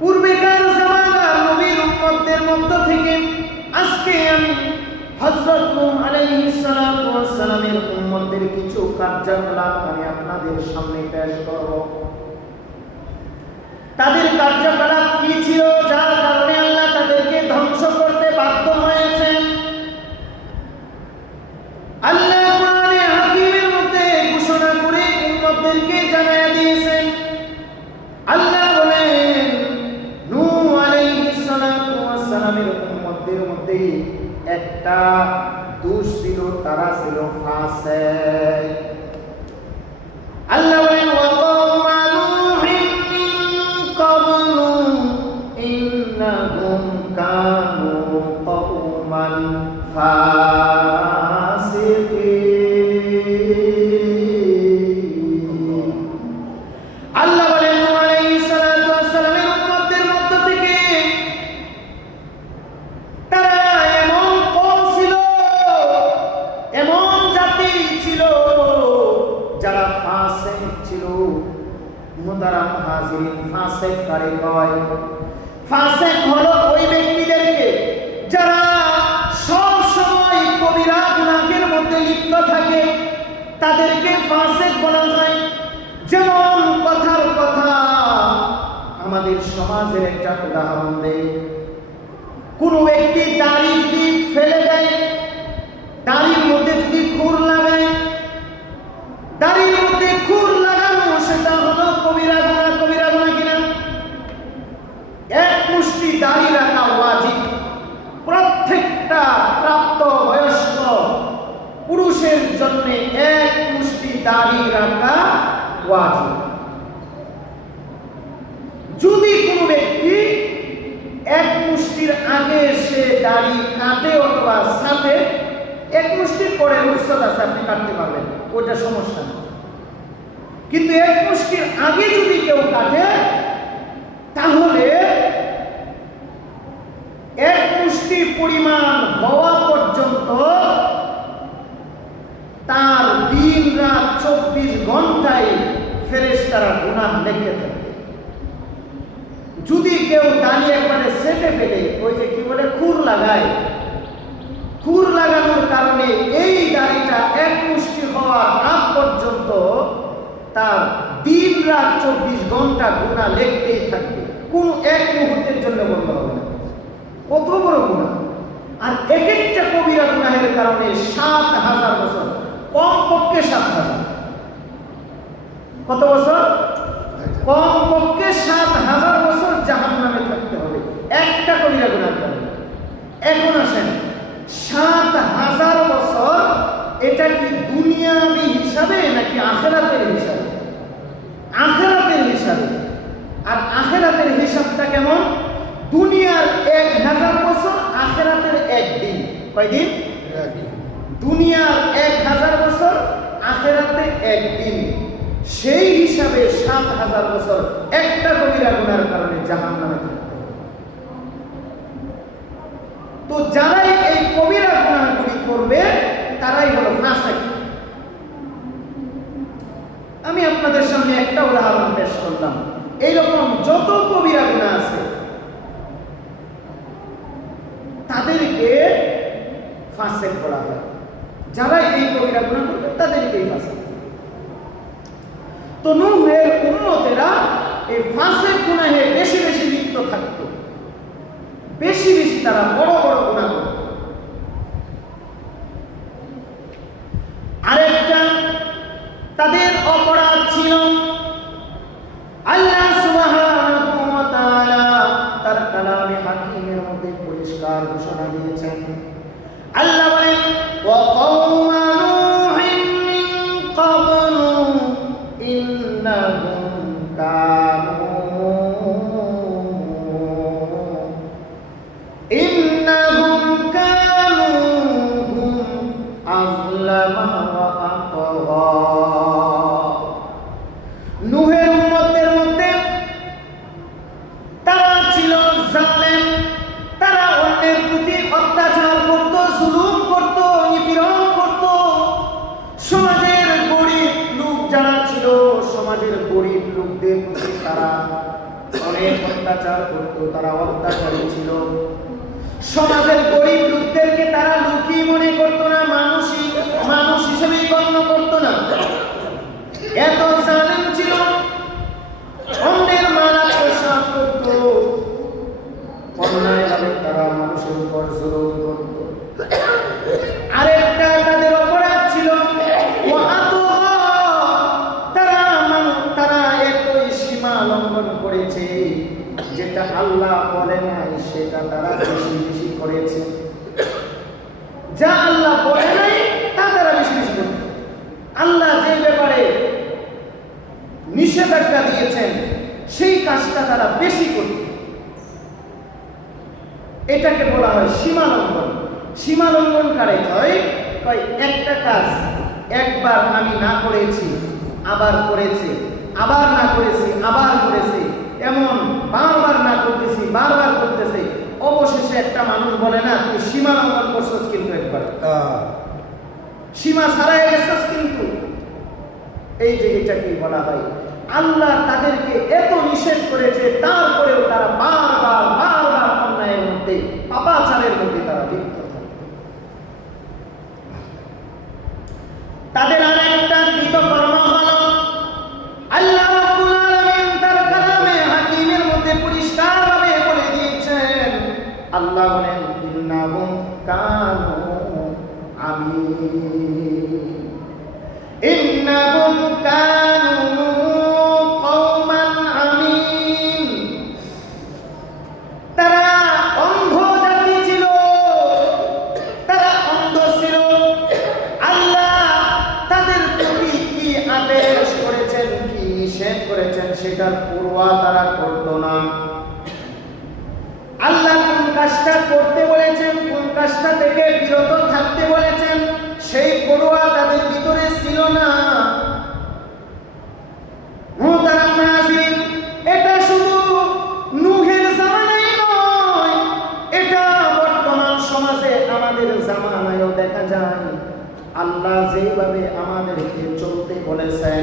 পূর্বেকার জামানার নবীর উম্মতদের মধ্য থেকে আজকে আমি হযরত নূহ আলাইহিস সালাতু ওয়াস সালামের উম্মতদের কিছু কার্যকলাপ আমি আপনাদের সামনে পেশ করব। তাদের কার্যকলাপ কি ছিল যার কারণে আল্লাহ তাদেরকে ধ্বংস করতে বাধ্য হয়েছেন? আল্লাহ কোরআনে হাকিমের মধ্যে ঘোষণা করে উম্মতদেরকে জানিয়ে দিয়েছেন। আল্লাহ বলেন নূহ আলাইহিস সালাতু ওয়াস সালামের উম্মতদের মধ্যে একটা দোষ ছিল, তারা ছিল ফাসিক। আল্লাহ বলেন ওয়া কওমা নূহিন মিন ক্বাবলু ইন্নাহুম কানু কওমান ফাসিকিন। আল্লাহ বলেন নূহ আলাইহিস সালাতু ওয়াস সালামের উম্মতদের মধ্য থেকে তারা এমন কওম ছিল, এমন জাতি ছিল যারা ফাসিক ছিল। মুহতারাম হাজিরিন, ফাসিক কারে কয়? ফাসিক হলো ওই ব্যক্তিদেরকে যারা সব সময় কবিরা গুনাহের মধ্যে লিপ্ত থাকে, তাদেরকে ফাসিক বলা হয়। যেমন কথার কথা আমাদের সমাজের একটা উদাহরণ দেই। কোন ব্যক্তি দাড়ি যদি ফেলে দেয়, দাড়ির মধ্যে যদি খুর লাগায়, দাড়ির মধ্যে খুর লাগানো সেটা হলো কবিরা গুনাহ। কবিরা গুনাহ কিনা? এক মুষ্টি দাড়ি রাখা ওয়াজিব। প্রত্যেকটা প্রাপ্ত বয়স্ক পুরুষের জন্য এক মুষ্টি দাড়ি রাখা ওয়াজিব। যদি কোনো ব্যক্তি এক মুষ্টির আগে সে দাড়ি কাটে অথবা ছাটে, এক মুষ্টির পরে রুখসত আছে, আপনি কাটতে পারবেন, ওটা সমস্যা না। কিন্তু এক মুষ্টির আগে যদি কেউ কাটে, তাহলে এক মুষ্টি পরিমাণ হওয়া পর্যন্ত তার দিন রাত 24 ঘন্টায় ফেরেশতারা গুনাহ লিখতে থাকে। যদি কেউ দাঁড়িয়ে একবারে সেটে ফেলে, ওই যে কি বলে খুর লাগায়, খুর লাগানোর কারণে এই দাড়িটা এক মুষ্টি হওয়ার আগ পর্যন্ত তার দিন রাত 24 ঘন্টা গুনাহ লিখতেই থাকবে, কোন এক মুহূর্তের জন্য বন্ধ হবে না। কত বড় গুনাহ! আর এক একটা কবিরা গুনাহের কারণে 7000 বছর, কমপক্ষে 7000। কত বছর? কমপক্ষে 7000 বছর জাহান্নামে থাকতে হবে একটা কবিরা গুনাহের কারণে। এখন আসেন, 7000 বছর এটা কি দুনিয়াবি হিসাবে নাকি আখিরাতের হিসাবে? আখিরাতের হিসাবে। আর আখিরাতের হিসাবটা কেমন? দুনিয়ার 1000 বছর, আখিরাতের একদিন। কয়দিন? দুনিয়ার 1000 বছর, আখিরাতে একদিন। সেই হিসাবে 7000 বছর একটা কবিরা গুনার কারণে জাহান্নামে থাকতে হবে। তো যারাই এই কবিরা গুনাহগুলি করবে তারাই হলো ফাসিক। আমি আপনাদের সামনে একটা উদাহরণ পেশ করলাম। এইরকম যত কবিরা গুনাহ আছে তাদেরকে ফাসিক বলা হয়। যারা এই কবিরা গুনাহ করবে তাদেরকেই ফাসিক। তো নূহের উম্মতেরা এই ফাসিক গুনাহে বেশি বেশি লিপ্ত থাকত, বেশি বেশি তারা বড় বড় গুনাহ করত। আরেকটা তাদের অপরাধ ছিল, আল্লাহ সুবহানাহু ওয়া তাআলা তার কালামে হাকিমের মধ্যে পরিষ্কার ঘোষণা দিয়েছেন। আল্লাহ বলেন ওয়া কওমা নূহিন মিন ক্বাবলু ইন্নাহুম কানু হুম আযলামা ওয়া আতগা। নূহের উম্মতের মধ্যে তারা ছিল জালেম, তারা অন্যের প্রতি অত্যাচার করত, জুলুম করত, নিপীড়ন করত। সমাজের গরিব লোক যারা ছিল, সমাজের গরিব লোকদের প্রতি তারা অনেক অত্যাচার করত, তারা অত্যাচারী ছিল। সমাজের গরিব লোকদেরকে তারা লুকি মনে করতো না, মানুষ হিসেবেই গণ্য করতো না। এত জালেম ছিল, অন্যের মাল আত্মসাৎ করত, অন্যায়ভাবে তারা মানুষের উপর জুলুম করত। আরেকটা তাদের অপরাধ ছিল তারা একই সীমা লঙ্ঘন করেছে, যেটা আল্লাহ বলে নাই সেটা তারা বেশি বেশি করেছে। যা আল্লাহ বলে নাই তা তারা বেশি বেশি করত। আল্লাহ যে ব্যাপারে নিষেধাজ্ঞা দিয়েছেন সেই কাজটা তারা বেশি করত। এটাকে বলা হয় সীমা লঙ্ঘন। সীমা লঙ্ঘন কারে হয়? একটা কাজ একবার আমি না করেছি, আবার করেছি, আবার না করেছি, আবার করেছি, এমন বারবার না করতেছি, বারবার করতেছে, অবশেষে একটা মানুষ বলে না তুই সীমা লঙ্ঘন করছিস, কিন্তু একবার সীমা ছাড়াই গেছিস। কিন্তু এই যে এটাকে বলা হয় আল্লাহ তাদেরকে এত নিষেধ করেছে, তারপরেও তারা বারবার বারবার অন্যায়ের মধ্যে, পাপাচারের মধ্যে তারা লিপ্ত। তাদের আর একটা কৃতকর্ম হলো আল্লাহ রাব্বুল আলামিন তার কালামে হাকিমের মধ্যে পরিষ্কারভাবে বলে দিয়েছেন। আল্লাহ বলেন ইন্নাহুম কানু আমিন, ইন্নাহুম কানু কওমান আমিন। তারা অন্ধ জাতি ছিল, তারা অন্ধ ছিল। আল্লাহ তাদের প্রতি কি আদেশ করেছেন, কি নিষেধ করেছেন সেটার পরোয়া তারা করত না। আল্লাহ কোন কাজটা করতে বলেছেন, কোন কাজটা থেকে বিরত থাকতে বলেছেন, সেই পরোয়া তাদের ভিতরে ছিল না। মুহতারাম নাযিরিন, এটা শুধু নূহের জামানায় নয়, এটা বর্তমান সমাজে আমাদের জামানায়ও দেখা যায়। আল্লাহ যেভাবে আমাদেরকে চলতে বলেছেন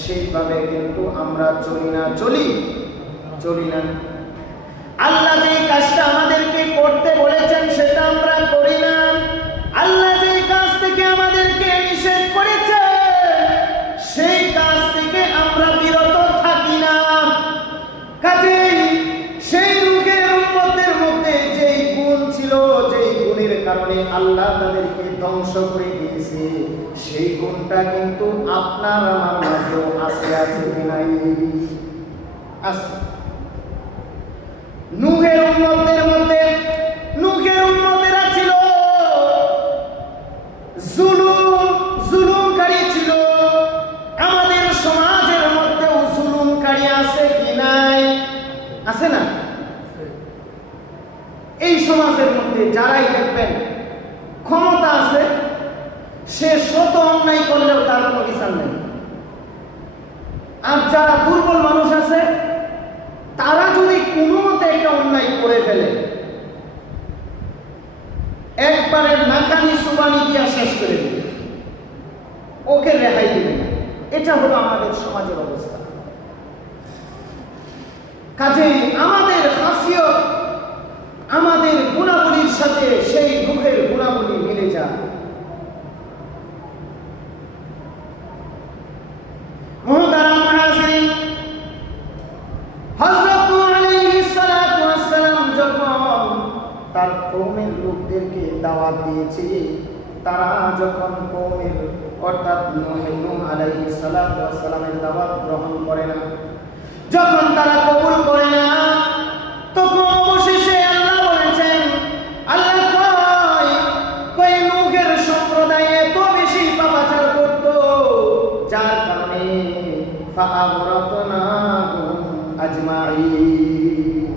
সেইভাবে কিন্তু আমরা চলি না। আল্লাহ যে কাজটা আমাদেরকে করতে বলেছেন সেটা আমরা করি না। আল্লাহ যে কাজ থেকে আমাদেরকে নিষেধ করেছে সেই কাজ থেকে আমরা বিরত থাকি না। কাজেই সেই লোকের উম্মতের মধ্যে যেই গুণ ছিল, যেই গুণের কারণে আল্লাহ তাদেরকে ধ্বংস করে দিয়েছে, সেই গুণটা কিন্তু আপনার আমার মাঝেও আছে কি নাই? আছে। নূহের উম্মতেরা ছিল জুলুমকারী ছিল। আমাদের সমাজের মধ্যেও জুলুমকারী আছে কি নাই? আছে না? এই সমাজের মধ্যে যারাই দেখবেন ক্ষমতা আছে, সে শত অন্যায় করলেও তার কোনো বিচার নেই। আর যারা দুর্বল মানুষ আছে, তারা যদি কোনো মতে একটা অন্যায় করে ফেলে, একবারে নাকানি সুবানি দিয়া শেষ করে দিবে, ওকে রেহাই দিবে না। এটা হলো আমাদের সমাজের অবস্থা। কাজেই আমাদের খাসিয়ত, আমাদের গুণাবলীর সাথে সেই রূহের গুণাবলী মিলে যায়। মুহতারাম নাযিরিন, হযরত নূহ আলাইহিস সালাতু ওয়াস সালাম যখন তার কওমের লোকদেরকে দাওয়াত দিয়েছে, তারা যখন কওমের অর্থাৎ নূহ আলাইহিস সালাতু ওয়াস সালামের দাওয়াত গ্রহণ করে না, যখন তারা কবুল করে না, তখন অবশেষে আল্লাহ বলেছেন, আল্লাহ কয় নূহের সম্প্রদায় এত বেশি পাপাচার করত, যার কারণে ফাআগরাকনাহুম আজমাইন,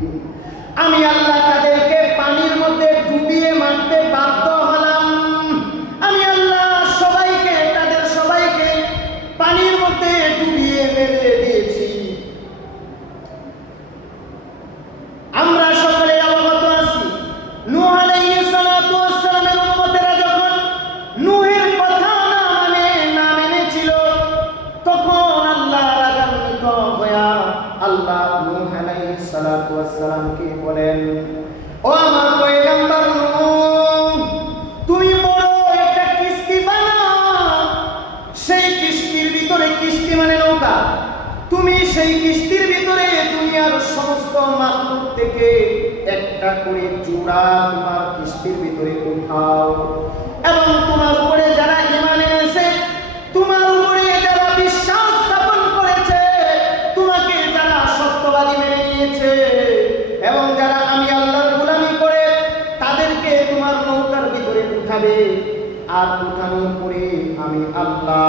আমি আল্লাহ তাদেরকে পানির মধ্যে ডুবিয়ে মারতে বাধ্য হলাম। আমি আল্লাহ তাদের সবাইকে পানির মধ্যে ডুবিয়ে মেরে দিয়েছি। আমরা সকলে অবগত আছি, নূহ আলাইহিস সালাতু ওয়াস সালামের উম্মতেরা যখন নূহের কথা না মেনেছিল, তখন আল্লাহ রাগান্বিত হয়ে আল্লাহ নূহ আলাইহিস সালাতু ওয়াস সালামকে বলেন, ও আমার পয়গম্বর নূহ, তুমি বড় একটা কিস্তি বানাও। সেই কিস্তির ভিতরে, কিস্তি মানে নৌকা, তুমি সেই কিস্তির ভিতরে দুনিয়ার সমস্ত মাখলুক থেকে একটা করে চূড়া তোমার কিস্তির ভিতরে উঠাও, এবং তোমার উপরে যারা ঈমান এনেছে, তোমার উপরে যারা বিশ্বাস স্থাপন করেছে, তোমাকে যারা সত্যবাদী মেনে নিয়েছে, এবং যারা আমি আল্লাহর গোলামি করে তাদেরকে তোমার নৌকার ভিতরে উঠাবে। আর উঠানোর পরে আমি আল্লাহ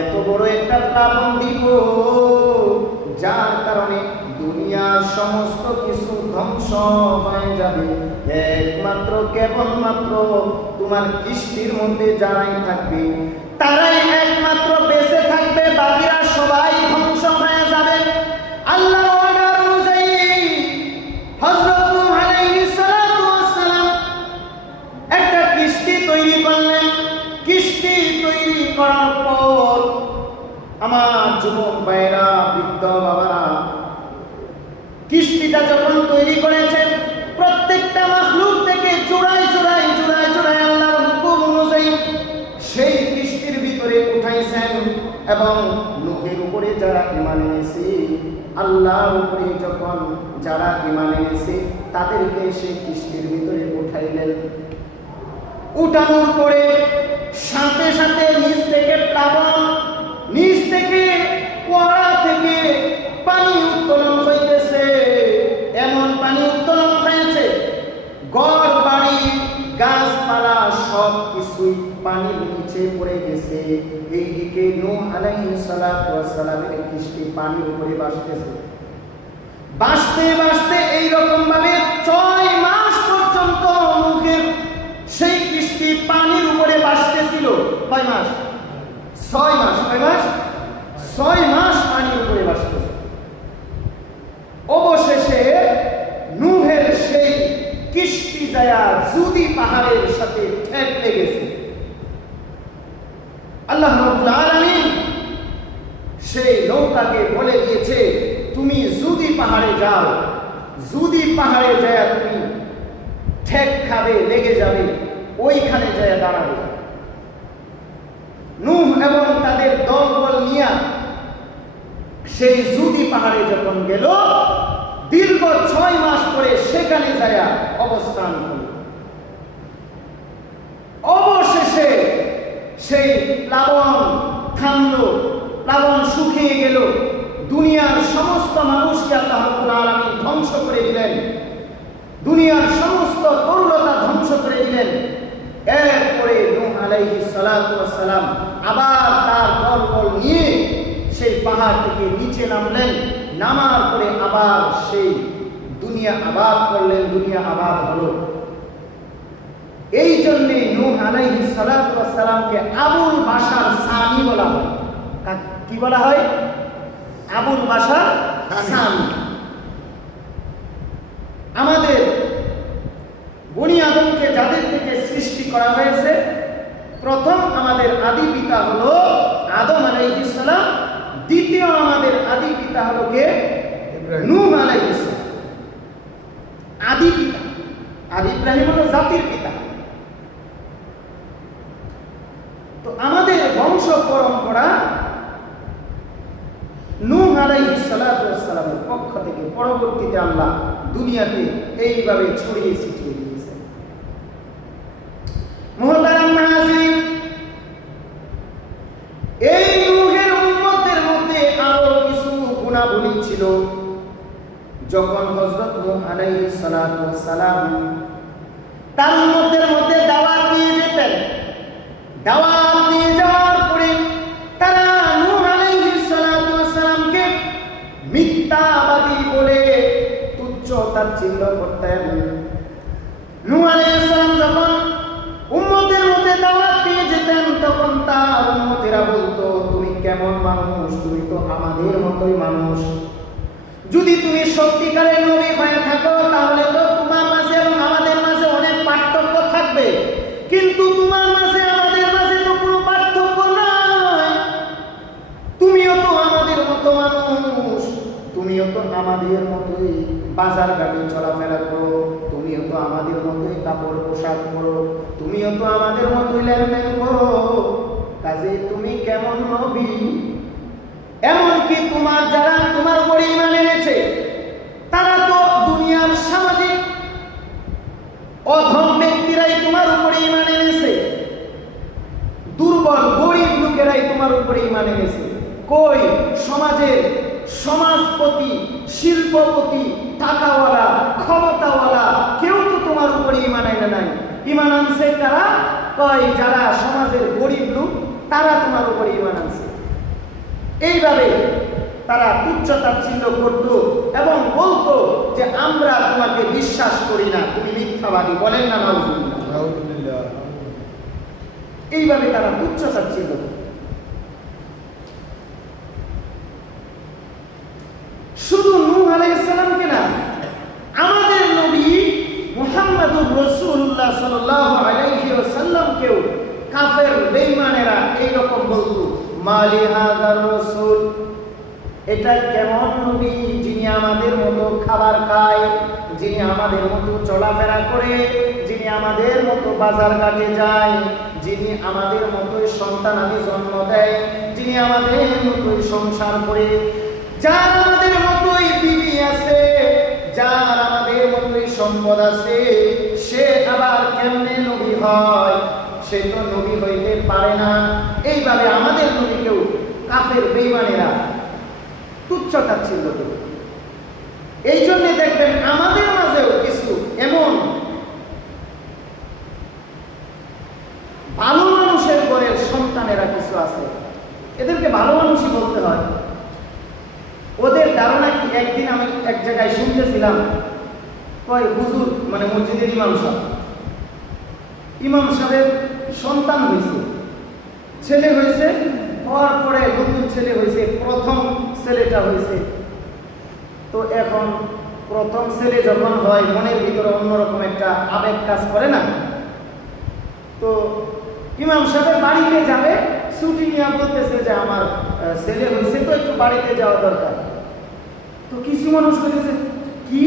এত বড় একটা প্লাবন দিব, যার কারণে দুনিয়ার সমস্ত কিছু ধ্বংস হয়ে যাবে, একমাত্র কেবলমাত্র তোমার কিস্তির মধ্যে যারাই থাকবে তারাই একমাত্র বেঁচে থাকবে, বাকিরা সবাই ধ্বংস হয়ে যাবে। আল্লাহর অর্ডার অনুযায়ী হযরত নূহ আলাইহিস সালাতু ওয়াস সালাম একটা কিস্তি তৈরি করলেন। কিস্তি তৈরি করার পর আমার যুবক ভাইরা, বৃদ্ধ বাবারা, কিস্তিটা যখন তৈরি করেছেন, প্রত্যেকটা মাখলুক থেকে জোড়ায় জোড়ায় জোড়ায় জোড়ায় আল্লাহর হুকুম অনুযায়ী সেই কিস্তির ভিতরে উঠাইছেন, এবং নূহের উপরে যারা ঈমান এনেছে, আল্লাহর উপরে যখন যারা ঈমান এনেছে তাদেরকে সেই কিস্তির ভিতরে উঠাইলেন। উঠানোর পরে সাথে সাথে নিচ থেকে প্লাবন, নিচ থেকে কুয়ারা থেকে পানি উত্তোলন হইতেছে। এমন পানি উত্তোলন হয়েছে, ঘর বাড়ি গাছপালা সব কিছুই পানির নিচে পড়ে গেছে। এইদিকে নূহ আলাইহিস সালাতু ওয়াস সালামের কিস্তি পানির উপরে ভাসতেছে। ভাসতে ভাসতে এইরকম ভাবে 6 মাস পর্যন্ত নূহের সেই কিস্তি পানির উপরে ভাসতেছিল। কয় মাস? 6 মাস। কয় মাস? 6 মাস পানির উপরে ভাসতেছে। অবশেষে নূহের সেই কিস্তি যায়া জুদি পাহাড়ের সাথে ঠেক লেগেছে। আল্লাহ রাব্বুল আলামিন সেই নৌকাকে বলে দিয়েছে, তুমি জুদি পাহাড়ে যাও, জুদি পাহাড়ে যায় তুমি ঠেক খাবে, লেগে যাবে, ওইখানে যায় দাঁড়াবে। নূহ এবং তাদের দলবল নিয়ে সেই জুদি পাহাড়ে যখন গেল, দীর্ঘ 6 মাস পরে সেখানে যায় অবস্থান করল। অবশেষে সেই প্লাবন থামলো, প্লাবন শুকিয়ে গেল, দুনিয়ার সমস্ত মানুষকে আল্লাহ রাব্বুল আলামিন ধ্বংস করে দিলেন, দুনিয়ার সমস্ত তরুলতা ধ্বংস করে দিলেন। এরপরে নূহ আলাইহিস সালাতু ওয়াস সালাম আবার তার দলবল নিয়ে সেই পাহাড় থেকে নিচে নামলেন। নামার পরে আবার সেই দুনিয়া আবাদ করলেন, দুনিয়া আবাদ হলো। এই জন্যে নূহ আলাইহিস সালাতু ওয়াস সালামকে আবুল বাশার সানি বলা হয়। কি বলা হয়? আবুল বাশার সানি। আমাদের বনি আদমকে যাদের থেকে সৃষ্টি করা হয়েছে, প্রথম আমাদের আদি পিতা হলো আদম আলাইহিস সালাম, দ্বিতীয় আমাদের আদি পিতা হলো কে? নূহ আলাইহিস সালাম। আদি পিতা, আর ইব্রাহিম হলো জাতির পিতা। তো আমাদের বংশ পরম্পরা নূহ আলাইহিস সালাতু ওয়াস সালামের পক্ষ থেকে পরবর্তীতে আল্লাহ দুনিয়াতে এইভাবে ছড়িয়ে ছিটিয়ে দিয়েছে। মুহতারাম নাযির, এই নূহের উম্মতের মধ্যে আরো কিছু গুণাবলী ছিল। যখন হযরত নূহ আলাইহিস সালাতু ওয়াস সালাম তার উম্মতের মধ্যে দাওয়াত নিয়ে যেতেন, দাওয়াত নিয়ে যাওয়ার পরে তারা নূহ আলাইহিস সালাতু ওয়াস সালামকে মিথ্যাবাদী বলে তুচ্ছ তাচ্ছিল্য করতেন। নূহ আলাইহিস সালাম যখন উম্মতের মধ্যে দাওয়াত দিয়ে যেতেন, তখন তার উম্মতেরা বলতো, তুমি কেমন মানুষ? তুমি তো আমাদের মতোই মানুষ। যদি তুমি সত্যিকারের নবী হয়ে থাকো, তাহলে তো তোমার মাঝে এবং আমাদের মাঝে অনেক পার্থক্য থাকবে, কিন্তু তোমার মাঝে আমাদের মাঝে তো কোনো পার্থক্য নাই। তুমিও তো আমাদের মতো মানুষ, তুমিও তো আমাদের মতোই বাজার ঘাটে চলাফেরা করো, তুমিও তো আমাদের মতোই কাপড় পোশাক করো, তুমিও তো আমাদের মতোই লেনদেন করো, কাজে তুমি কেমন নবী? এমনকি তোমার যারা তোমার উপরে ঈমান এনেছে তারা তো দুনিয়ার সামাজিক অধম ব্যক্তিরাই তোমার উপরে ঈমান এনেছে, দুর্বল গরিব লোকেরাই তোমার উপরে ঈমান এনেছে। কই সমাজের সমাজপতি, শিল্পপতি, টাকাওয়ালা, ক্ষমতাওয়ালা কেউ তো তোমার উপরে ঈমান এনে নাই। ঈমান আনছে তারা, কয় যারা সমাজের গরিব লোক তারা তোমার উপরে ঈমান আনছে। এইভাবে তারা তুচ্ছ তাচ্ছিল্য করত এবং বলতো যে আমরা তোমাকে বিশ্বাস করি না, তুমি মিথ্যাবাদী। বলেন না নাউজুবিল্লাহ। এইভাবে তারা তুচ্ছ তাচ্ছিল্য। শুধু নূহ আলাইহিস সালামকে না, আমাদের নবী মুহাম্মদুর রাসূলুল্লাহ সাল্লাল্লাহু আলাইহি ওয়াসাল্লামকেও কাফের বেঈমানেরা এইরকম বলতো, মালি হাযার রাসূল, এটা কেমন নবী যিনি আমাদের মতো খাবার খায়, যিনি আমাদের মতো চলাফেরা করে, যিনি আমাদের মতো বাজার ঘাটে যায়, যিনি আমাদের মতোই সন্তানাদি জন্ম দেয়, যিনি আমাদের মতোই সংসার করে, যার আমাদের মতোই বিবি আছে, যার আমাদের মতোই সম্পদ আছে, সে আবার কেমনে নবী হয়? সে তো নবী হইতে পারে না। এইভাবে আমাদের নবীকেও কাফের বেঈমানেরা তুচ্ছ তাচ্ছিল্য করে। এই জন্য দেখবেন আমাদের মাঝেও কিছু এমন ভালো মানুষের ঘরের সন্তানেরা কিছু আছে, এদেরকে ভালো মানুষই বলতে হয়। ওদের ধারণা কি, একদিন আমি এক জায়গায় শুনতেছিলাম, কয় হুজুর মানে মসজিদের ইমাম সাহেবের সন্তান হয়েছে, ছেলে হয়েছে, হওয়ার পরে নতুন ছেলে হয়েছে, প্রথম ছেলেটা হয়েছে। তো এখন প্রথম ছেলে যখন হয় মনের ভিতরে অন্যরকম একটা আবেগ কাজ করে না? তো ইমাম সাহেবের বাড়িতে যাবে, ছুটি নিয়ে বলতেছে যে আমার ছেলে হয়েছে তো একটু বাড়িতে যাওয়া দরকার। তো কিছু মানুষ বলেছে কি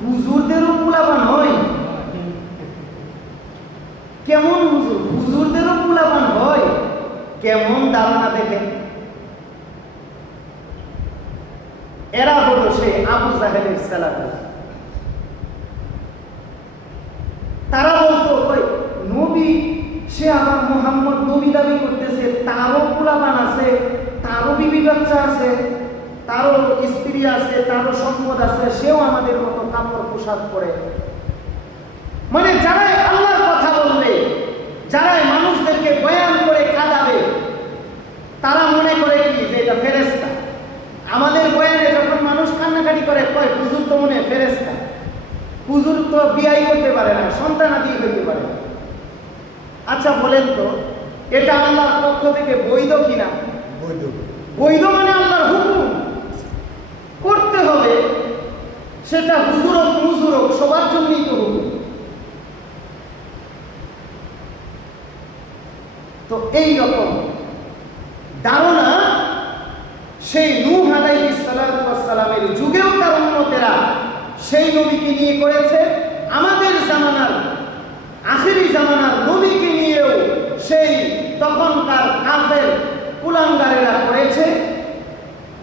হুজুরদেরও পোলাপান হয়? কেমন হুজুর? হুজুরদেরও পোলাপান হয়? কেমন ধারণা দেখেন। এরা হলো সেই আবু জাহেলের ছেলেরা। তারা বলতো নবী, সে আবার মুহাম্মদ নবী দাবি করতেছে, তারও পোলাপান আছে, তারও বিবি বাচ্চা আছে, তারও স্ত্রী আছে, তারও সম্পদ আছে, সেও আমাদের মতো কাপড় পোশাক পরে। মানে যারাই আল্লাহর কথা বলবে, যারাই মানুষদেরকে বয়ান করে কাঁদাবে, তারা মনে করে কি যে এটা ফেরেশতা। আমাদের বয়ানে যখন মানুষ কান্নাকাটি করে, কয় হুজুর তো মনে ফেরেশতা, হুজুর তো বিয়াই করতে পারে না, সন্তানাদি হইতে পারে না। আচ্ছা বলেন তো, এটা আল্লাহর পক্ষ থেকে বৈধ কিনা? বৈধ মানে আল্লাহর হুকুম করতে হবে, সেটা হুজুর হোক মুজুর হোক সবার জন্যই তো হুকুম। তো এই রকম ধারণা সেই নূহ আলাইহিস সালামের যুগেও তার উম্মতেরা সেই নবীকে নিয়ে করেছে, আমাদের জামানার আখিরি জামানার নবীকে নিয়েও সেই তখনকার কাফের কুলাঙ্গারেরা করেছে।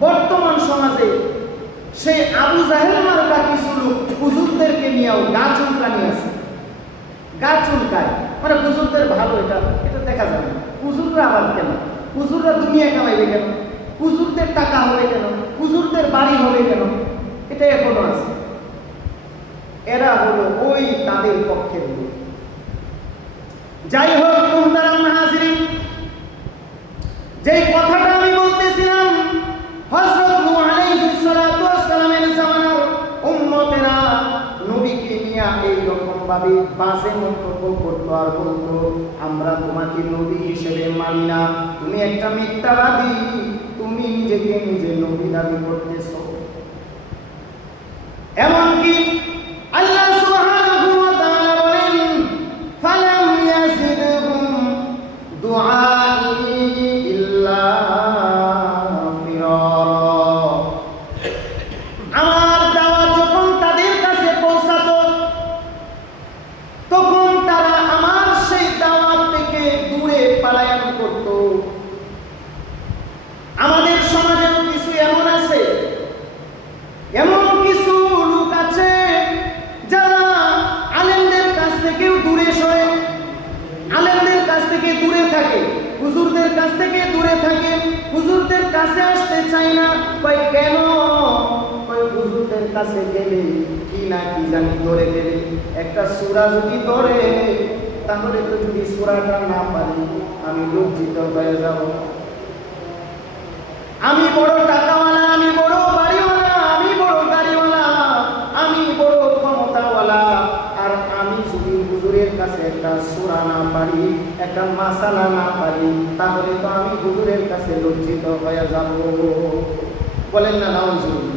বর্তমান সমাজে সেই আবু জাহেল মার্কা কিছু লোক হুজুরদেরকে নিয়েও গা চুলকানি আছে। গা চুলকায় মানে হুজুরদের ভালো, এটা দেখা যাবে না। হুজুররা আবার কেন? হুজুররা দুনিয়া কামাইবে কেন? হুজুরদের টাকা হবে কেন? হুজুরদের বাড়ি হবে কেন? এটা এখনো আছে। এরা হলো ওই তাদের পক্ষের লোক। যাই হোক মুহতারাম হাজিরিন, যেই কথাটা আমি বলতেছিলাম, হযরত নূহ আলাইহিস সালাতু ওয়াস সালামের জামানার উম্মতেরা নবীকে নিয়ে এই রকম ভাবে বাজে মন্তব্য করতো আর বলতো, আমরা তোমাকে নবী হিসেবে মানি না, তুমি একটা মিথ্যাবাদী, তুমি নিজেকে নিজে নবী দাবি করতেছো। এমনকি আল্লাহ সুবহানাহু ওয়া তাআলা বলেন, ফালাম ইয়াজিদহুম দুআই ইল্লা ফিরারা। আমার দাওয়াত যখন হুজুরদের কাছে আসতে চাই না। কই কেন? কই হুজুরদের কাছে গেলে কি না কি জানি ধরে ফেলে। একটা সূরা যদি ধরে তাহলে তো যদি সূরাটা না পারি আমি লজ্জিত হয়ে যাব। আমি বড় টাকাওয়ালা, আমি বড় বাড়িওয়ালা, আমি বড় গাড়িওয়ালা, আমি বড় ক্ষমতাওয়ালা, আর আমি যদি হুজুরের কাছে একটা সূরা না পারি, একটা মাসালা না পারি, তাহলে তো আমি হুজুরের কাছে লজ্জিত হয়ে যাব। বলেন না নাউজুবিল্লাহ।